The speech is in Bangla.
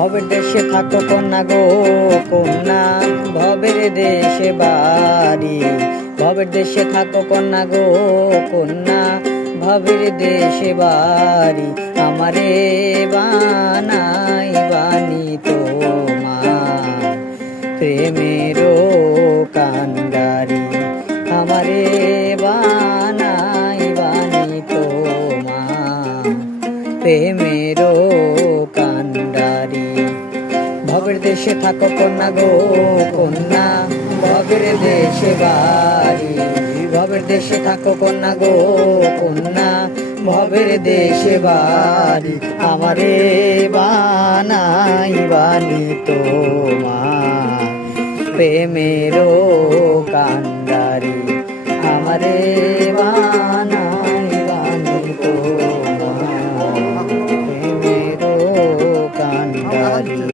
ভবের দেশে থাকো কন্যা গো কন্যা, ভবের দেশে বাড়ি। ভবের দেশে থাকো কন্যা গো কন্যা, ভবের দেশে বাড়ি। আমারে বানাই বানি তোমার প্রেমেরও কান্ডারি। আমারে বানাই বানি তোমার প্রেমেরও কান্ডারি। ভবের দেশে থাকো কন্যা গো কন্যা, ভবের দেশে বাড়ি। ভবের দেশে থাকো কন্যা গো কন্যা, ভবের দেশে বাড়ি। আমারে বানাই বানি তোমার প্রেমেরও কান্ডারি। আমারে বানাই বানি তোমার প্রেমেরও কান্ডারি।